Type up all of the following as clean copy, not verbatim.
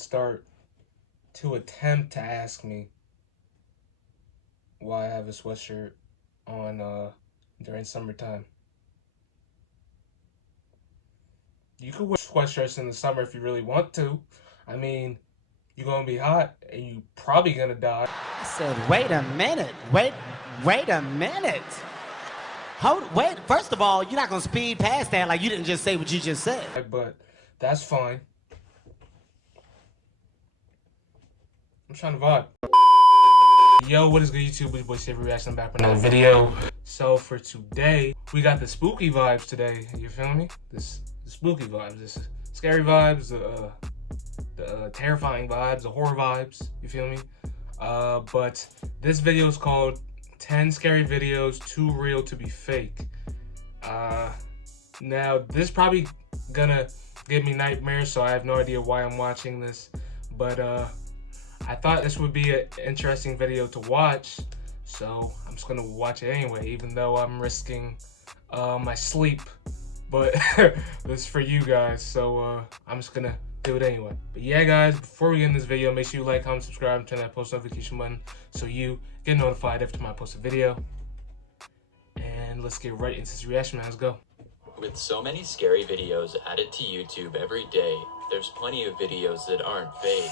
start to attempt to ask me why I have a sweatshirt on during summertime. You could wear sweatshirts in the summer if you really want to. I mean, you're gonna be hot and you probably gonna die. I said, wait a minute. Wait a minute. Wait, first of all, you're not gonna speed past that like you didn't just say what you just said. But that's fine. I'm trying to vibe. Yo, what is good, YouTube? It's your boy SavyReacts. I'm back with another video. So for today, we got the spooky vibes today. You feel me? The spooky vibes, this scary vibes, the terrifying vibes, the horror vibes. You feel me? But this video is called 10 Scary Videos Too Real to Be Fake. Now this probably gonna give me nightmares, so I have no idea why I'm watching this, but I thought this would be an interesting video to watch, so I'm just gonna watch it anyway, even though I'm risking my sleep. But this is for you guys, so I'm just gonna do it anyway. But yeah, guys, before we get in this video, make sure you like, comment, subscribe, and turn that post notification button so you get notified every time I post a video. And let's get right into this reaction, man. Let's go. With so many scary videos added to YouTube every day, there's plenty of videos that aren't fake.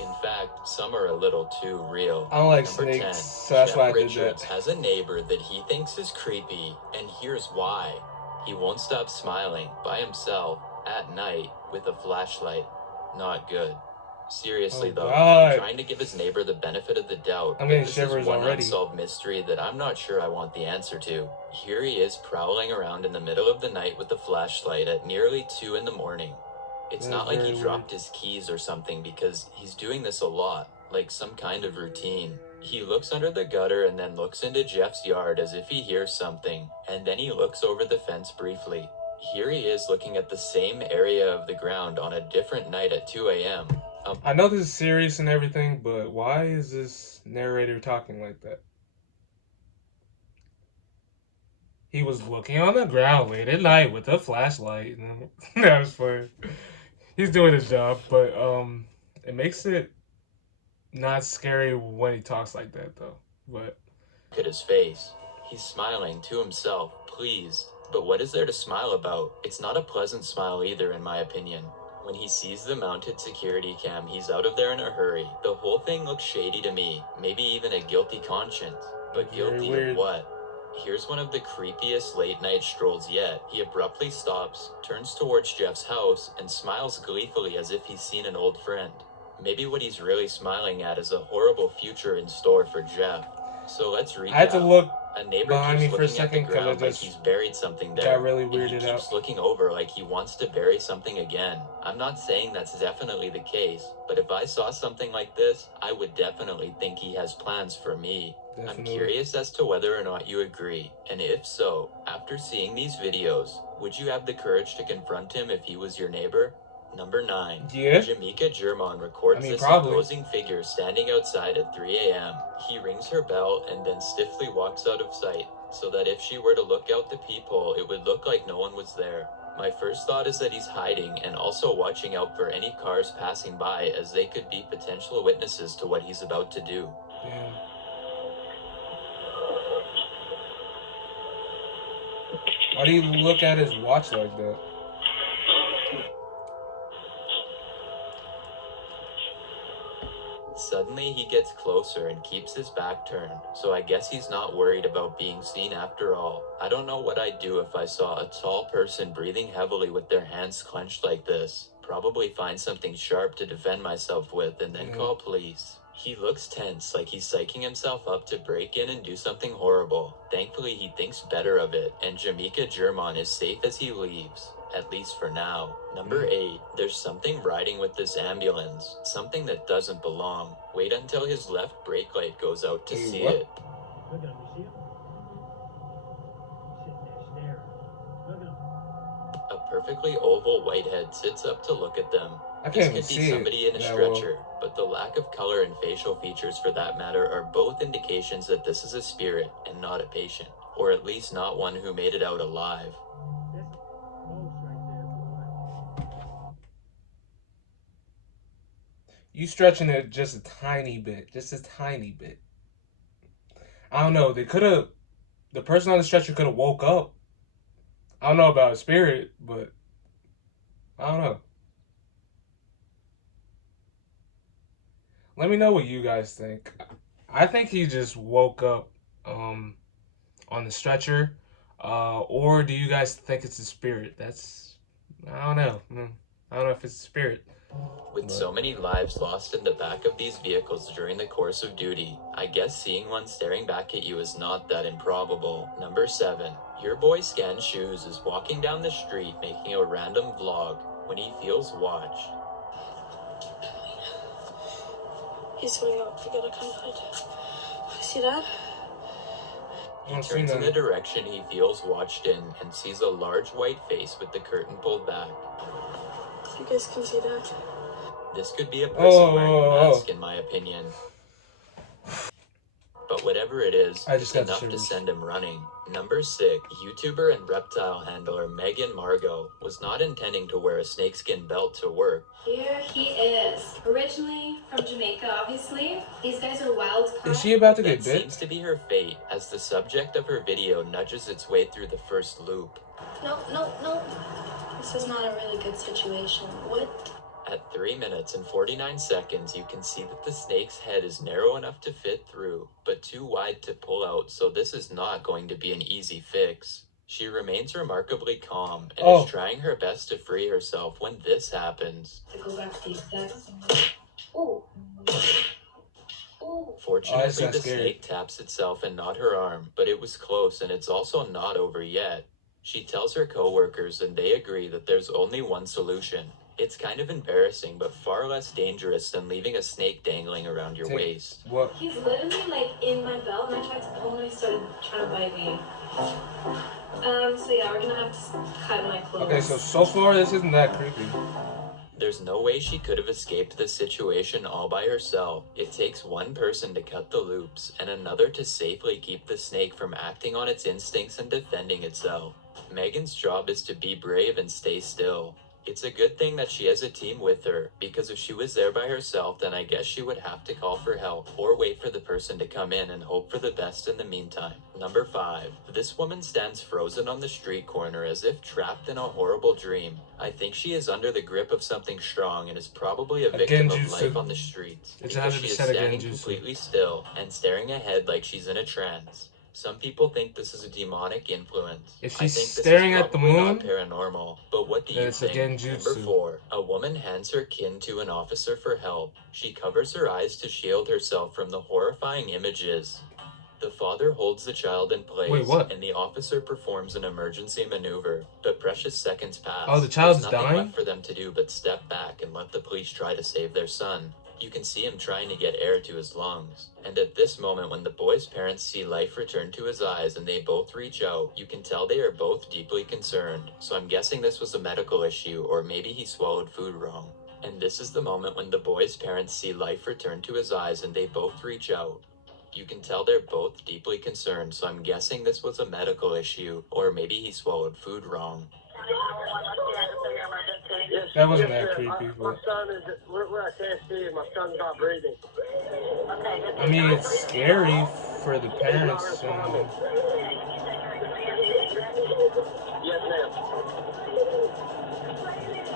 In fact, some are a little too real. I don't like Number snakes, 10, so that's Jeff why I did Richards that. has a neighbor that he thinks is creepy, and here's why. He won't stop smiling by himself at night with a flashlight. Not good. Seriously though, God. trying to give his neighbor the benefit of the doubt. I'm getting This shivers is one already. unsolved mystery that I'm not sure I want the answer to. Here he is prowling around in the middle of the night with a flashlight at nearly 2 in the morning. It's not like he dropped his keys or something, because he's doing this a lot, like some kind of routine. He looks under the gutter and then looks into Jeff's yard as if he hears something, and then he looks over the fence briefly. Here he is looking at the same area of the ground on a different night at 2 a.m. I know this is serious and everything, but why is this narrator talking like that? He was looking on the ground late at night with a flashlight. That was funny. He's doing his job, but it makes it not scary when he talks like that, though. But look at his face. He's smiling to himself, pleased. But what is there to smile about? It's not a pleasant smile either, in my opinion. When he sees the mounted security cam, he's out of there in a hurry. The whole thing looks shady to me, maybe even a guilty conscience. But guilty of what? Here's one of the creepiest late-night strolls yet. He abruptly stops, turns towards Jeff's house, and smiles gleefully as if he's seen an old friend. Maybe what he's really smiling at is a horrible future in store for Jeff. So let's recap. I had to look a neighbor behind me keeps for a looking second at the because I ground like just he's buried something there. got really and weirded he keeps out. looking over like he wants to bury something again. I'm not saying that's definitely the case, but if I saw something like this, I would definitely think he has plans for me. Definitely. I'm curious as to whether or not you agree, and if so, after seeing these videos, would you have the courage to confront him if he was your neighbor? Number 9. Yeah. Jamaica German records this probably. imposing figure standing outside at 3 a.m. He rings her bell and then stiffly walks out of sight, so that if she were to look out the peephole, it would look like no one was there. My first thought is that he's hiding and also watching out for any cars passing by, as they could be potential witnesses to what he's about to do. Damn. Why do you look at his watch like that? Suddenly he gets closer and keeps his back turned, so I guess he's not worried about being seen after all. I don't know what I'd do if I saw a tall person breathing heavily with their hands clenched like this. Probably find something sharp to defend myself with and then call police. He looks tense, like he's psyching himself up to break in and do something horrible. Thankfully he thinks better of it, and Jamaica German is safe as he leaves. At least for now. Number 8. There's something riding with this ambulance. Something that doesn't belong. Wait until his left brake light goes out to see it. Look at him, you see him? Sitting there staring. Look at him. A perfectly oval white head sits up to look at them. I This can't even could be see somebody it in a that stretcher, but the lack of color and facial features for that matter are both indications that this is a spirit and not a patient. Or at least not one who made it out alive. You stretching it just a tiny bit, just a tiny bit. I don't know. They could have. The person on the stretcher could have woke up. I don't know about spirit, but I don't know. Let me know what you guys think. I think he just woke up um, on the stretcher, or do you guys think it's a spirit? That's I don't know. I don't know if it's a spirit, With but so many lives lost in the back of these vehicles during the course of duty, I guess seeing one staring back at you is not that improbable. Number 7. Your boy Scan Shoes is walking down the street making a random vlog when he feels watched. He's coming up. We gotta come hide. See that? I He don't see turns in the none. direction he feels watched in and sees a large white face with the curtain pulled back. You guys can see that. This could be a Oh, person wearing a oh, mask, oh. in my opinion. But whatever it is, I just it's got the enough to shivers. send him running. Number 6. YouTuber and reptile handler Megan Margot was not intending to wear a snakeskin belt to work. Here he is. Originally from Jamaica, obviously. These guys are wild Is caught. she about to That get seems bit? to be her fate, as the subject of her video nudges its way through the first loop. No, no, no. This is not a really good situation. What? At 3 minutes and 49 seconds, you can see that the snake's head is narrow enough to fit through, but too wide to pull out, so this is not going to be an easy fix. She remains remarkably calm and is trying her best to free herself when this happens. To go back to the exact Oh. Oh. Fortunately, not the scared. snake taps itself and not her arm, but it was close and it's also not over yet. She tells her coworkers and they agree that there's only one solution. It's kind of embarrassing, but far less dangerous than leaving a snake dangling around your waist. What? He's literally like in my belt and I tried to pull him and he started trying to bite me. So yeah, we're gonna have to cut my clothes. Okay, so far this isn't that creepy. There's no way she could have escaped this situation all by herself. It takes one person to cut the loops and another to safely keep the snake from acting on its instincts and defending itself. Megan's job is to be brave and stay still. It's a good thing that she has a team with her, because if she was there by herself, then I guess she would have to call for help or wait for the person to come in and hope for the best in the meantime. Number 5. This woman stands frozen on the street corner as if trapped in a horrible dream. I think she is under the grip of something strong and is probably a victim of life on the streets, It's because she is 100% a standing genjutsu. completely still and staring ahead like she's in a trance. Some people think this is a demonic influence. If I she's think this staring is at the probably not moon, paranormal, but what do then you it's a think? Number genjutsu. 4. A woman hands her kin to an officer for help. She covers her eyes to shield herself from the horrifying images. The father holds the child in place, Wait, what? and the officer performs an emergency maneuver. But precious seconds pass. Oh, the child's There's nothing dying? left for them to do but step back and let the police try to save their son. You can see him trying to get air to his lungs. And at this moment, when the boy's parents see life return to his eyes and they both reach out, you can tell they are both deeply concerned. So I'm guessing this was a medical issue, or maybe he swallowed food wrong. And this is the moment when the boy's parents see life return to his eyes and they both reach out. You can tell they're both deeply concerned, so I'm guessing this was a medical issue, or maybe he swallowed food wrong. That wasn't that creepy, My but son is, we're at KFC and my son's not breathing. I mean it's scary for the He's not parents. responding. Yes, ma'am.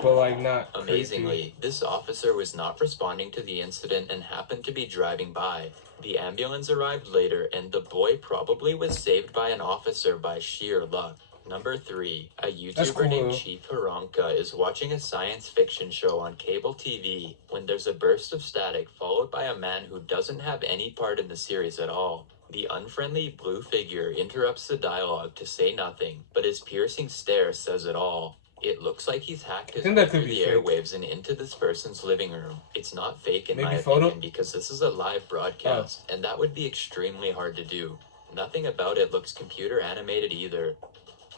But like not creepy. Amazingly, this officer was not responding to the incident and happened to be driving by. The ambulance arrived later, and the boy probably was saved by an officer by sheer luck. Number 3. A YouTuber cool, named though. Chief Haronka is watching a science fiction show on cable TV when there's a burst of static followed by a man who doesn't have any part in the series at all. The unfriendly blue figure interrupts the dialogue to say nothing, but his piercing stare says it all. It looks like he's hacked his think way that could through be the fake. airwaves and into this person's living room. It's not fake in Maybe my photo? opinion, because this is a live broadcast, and that would be extremely hard to do. Nothing about it looks computer animated either.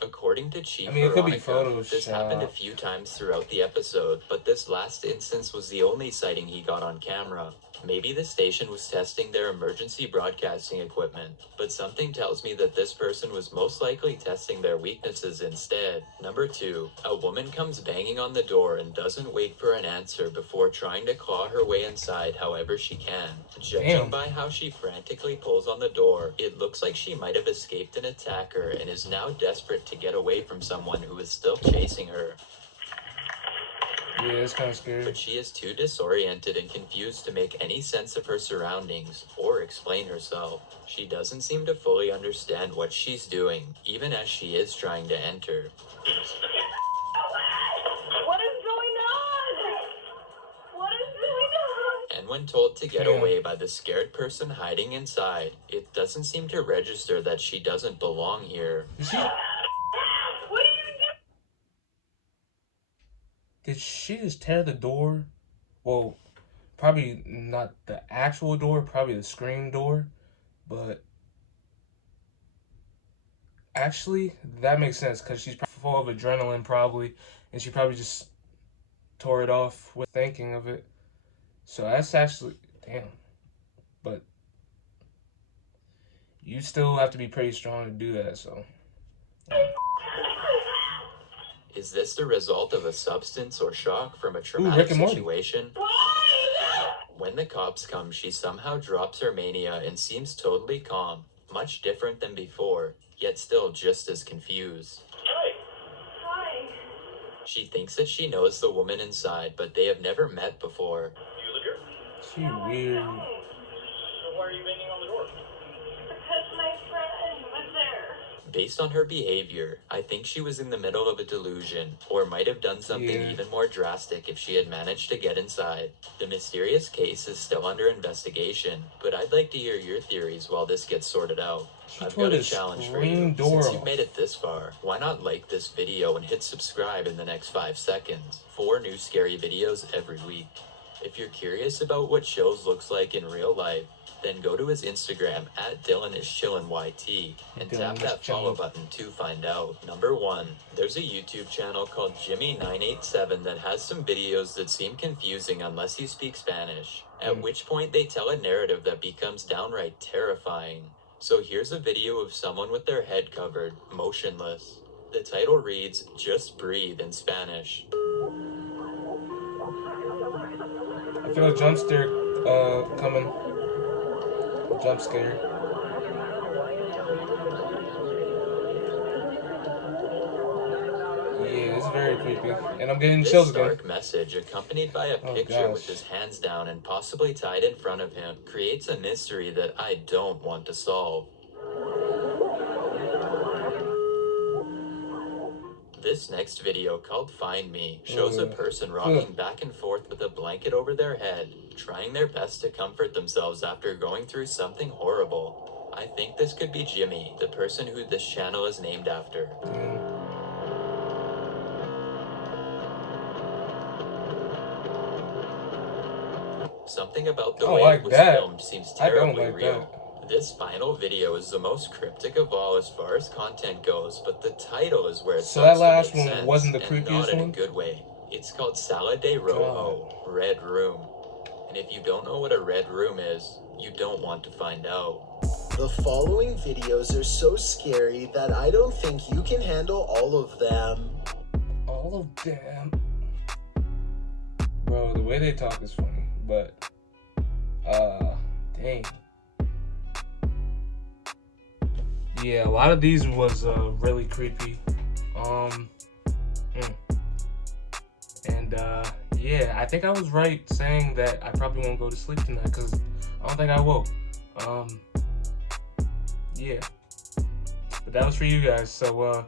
According to Chief I mean, it could be Veronica, this happened a Photoshop. few times throughout the episode, but this last instance was the only sighting he got on camera. Maybe the station was testing their emergency broadcasting equipment, but something tells me that this person was most likely testing their weaknesses instead. Number 2. A woman comes banging on the door and doesn't wait for an answer before trying to claw her way inside however she can. Judging Damn. by how she frantically pulls on the door, it looks like she might have escaped an attacker and is now desperate to get away from someone who is still chasing her. Yeah, it's kind of scary. But she is too disoriented and confused to make any sense of her surroundings or explain herself. She doesn't seem to fully understand what she's doing, even as she is trying to enter. What is going on? What is going on? And when told to get Damn. away by the scared person hiding inside, it doesn't seem to register that she doesn't belong here. Did she just tear the door? Well, probably not the actual door, probably the screen door, but actually that makes sense because she's full of adrenaline probably, and she probably just tore it off with thinking of it. So that's actually, damn. But you still have to be pretty strong to do that, so. Is this the result of a substance or shock from a Rick traumatic and Morty. situation? When the cops come, she somehow drops her mania and seems totally calm, much different than before, yet still just as confused. Hi. She thinks that she knows the woman inside, but they have never met before. You live here? She weird. So why are you banging on the door? Because my friend was there. Based on her behavior, I think she was in the middle of a delusion, or might have done something Yeah. even more drastic if she had managed to get inside. The mysterious case is still under investigation, but I'd like to hear your theories while this gets sorted out. She I've tore got a the challenge for screen you. door Since you've off. made it this far, why not like this video and hit subscribe in the next 5 seconds? 4 new scary videos every week. If you're curious about what Chills looks like in real life, then go to his Instagram at DylanIsChillinYT and tap that follow button to find out. Number 1, there's a YouTube channel called Jimmy987 that has some videos that seem confusing unless you speak Spanish, at which point they tell a narrative that becomes downright terrifying. So here's a video of someone with their head covered, motionless. The title reads, "Just Breathe" in Spanish. I feel a jump scare coming. Jump scare. Yeah, it's very creepy. And I'm getting This chills again. stark message, accompanied by a Oh, picture gosh. with his hands down and possibly tied in front of him, creates a mystery that I don't want to solve. This next video, called Find Me, shows a person rocking back and forth with a blanket over their head, trying their best to comfort themselves after going through something horrible. I think this could be Jimmy, the person who this channel is named after. Something about the I don't way like it was that. filmed seems I don't terribly like real. that. This final video is the most cryptic of all as far as content goes, but the title is where it So that starts last to make one sense, wasn't the and not creepiest in one? a good way. It's called Sala de Rojo, Red Room. And if you don't know what a red room is, you don't want to find out. The following videos are so scary that I don't think you can handle all of them. All of them. Bro, the way they talk is funny, but dang. Yeah, a lot of these was really creepy. And yeah, I think I was right saying that I probably won't go to sleep tonight because I don't think I will. Yeah. But that was for you guys. So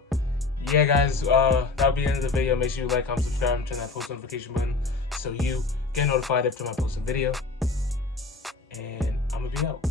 yeah, guys, that'll be the end of the video. Make sure you like, comment, subscribe, and turn that post notification button so you get notified every time I post a video. And I'm gonna be out.